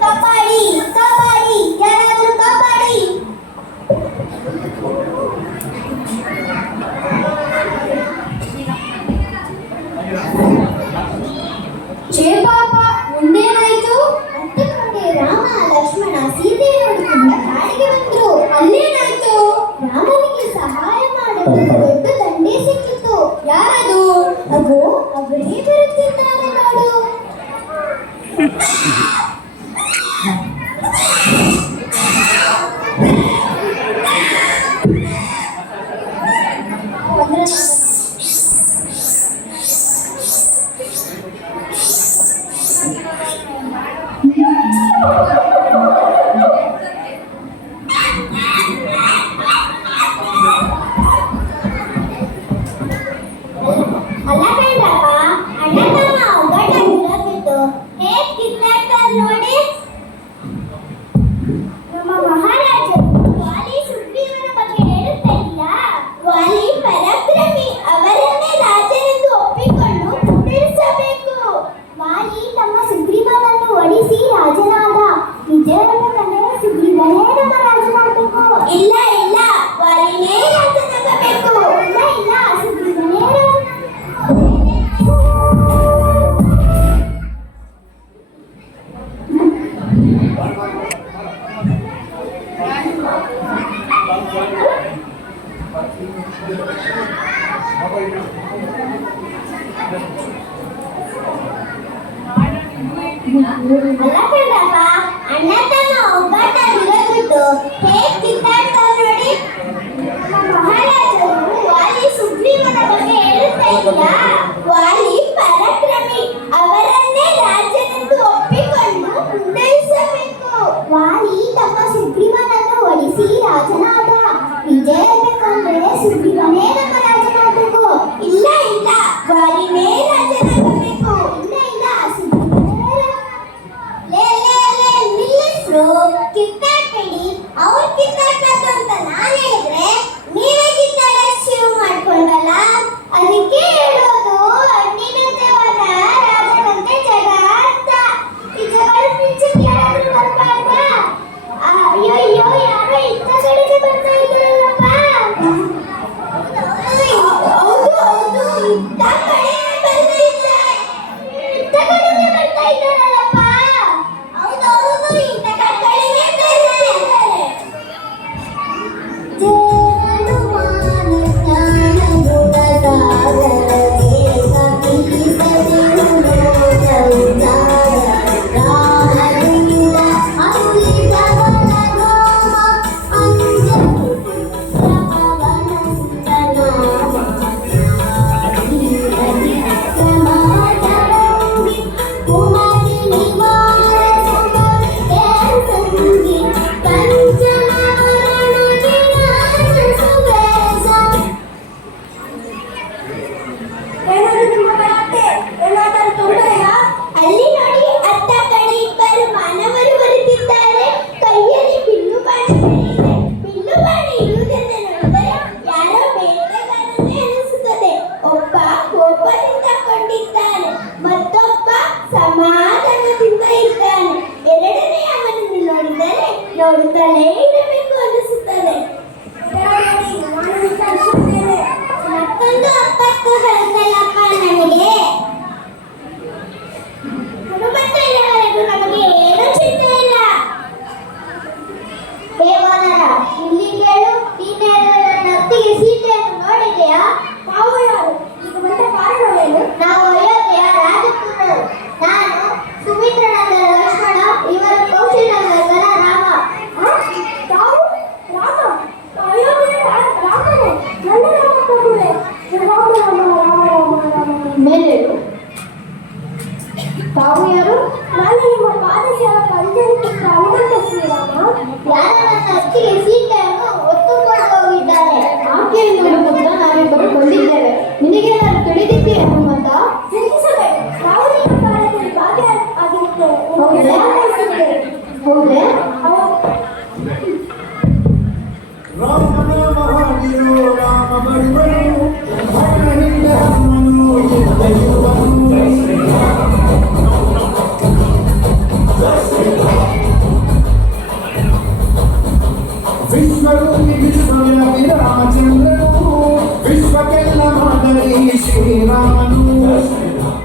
ಕಬಡ್ಡಿ ಕಬಡ್ಡಿ ಯಾರಾದ್ರೂ ಕಬಡ್ಡಿ. ಛೇ ಪಾಪ, ಮುಂದೇನಾಯ್ತು? ಅಂದುಕೊಂಡೆ ರಾಮ ಲಕ್ಷ್ಮಣ ಸೀತೆ ನೋಡಿಕೊಂಡು ಕಾಡಿಗೆ ಬಂದ್ರು. ಅಲ್ಲೇನಾಯ್ತು? ರಾಮನಿಗೆ ಸಹಾಯ ಮಾಡಲು ದೊಡ್ಡ ದಂಡೆ ಸಿಕ್ಕಿತು. ಯಾರದು? ಅಗೋ ಅವರೇ ಬರುತ್ತಿದ್ದಾರೆ ನೋಡು. ಅಲ್ಲ ಕಣ್ರಪ್ಪ, ಅಣ್ಣ ತಮ್ಮ ಒಗ್ಗಟ್ಟ ಬಿಟ್ಟು ಹೇಗ್ ಕಿತ್ತಾಡ್ತಾರೆ ನೋಡಿ. ನಮ್ಮ ಮಹಾರಾಜರು ವಾಲಿ ಸುಗ್ರೀವನ ಬಗ್ಗೆ ಹೇಳುತ್ತಾ ಇಲ್ಲ? ವಾಲಿ ಪರಾಕ್ರಮಿ, ಅವರನ್ನೇ ರಾಜನೆಂದು ಒಪ್ಪಿಕೊಂಡು ಮುನ್ನಡೆಸಬೇಕು. ವಾಲಿ ತಮ್ಮ ಸುಗ್ರೀವನನ್ನು ಒಡಿಸಿ ರಾಜನಾದ. ವಿಜಯವನ್ನು ಕಂಡರೆ ಸುಗ್ರೀವನೇ ನಮ್ಮ ರಾಜನಾಗಬೇಕು. ಇಲ್ಲ ಇಲ್ಲ, ವಾಲಿನೇ ರಾಜನಾಗಬೇಕು. ಇಲ್ಲ ಇಲ್ಲ, ಸುಗ್ರೀವನೇ ಅಲ್ಲ ಕಣ್ರಪ್ಪ, ಅಣ್ಣ ತಮ್ಮ ಒಗ್ಗಟ್ಟ ಬಿಟ್ಟು ಹೇಗ್ ಕಿತ್ತಾಡ್ತಾರೆ ನೋಡಿ. ನಮ್ಮ ಮಹಾರಾಜರು ವಾಲಿ ಸುಗ್ರೀವನ ಬಗ್ಗೆ ಹೇಳುತ್ತಾ ಇಲ್ಲ? ವಾಲಿ ಪರಾಕ್ರಮಿ, ಅವರನ್ನೇ ರಾಜನೆಂದು ಒಪ್ಪಿಕೊಂಡು ಮುನ್ನಡೆಸಬೇಕು. ವಾಲಿ ತಮ್ಮ ಸುಗ್ರೀವನನ್ನು ಒಡಿಸಿ ರಾಜನಾದ. ವಿಜಯ ಬೇಕಂದ್ರೆ ಸುಗ್ರೀವನೇ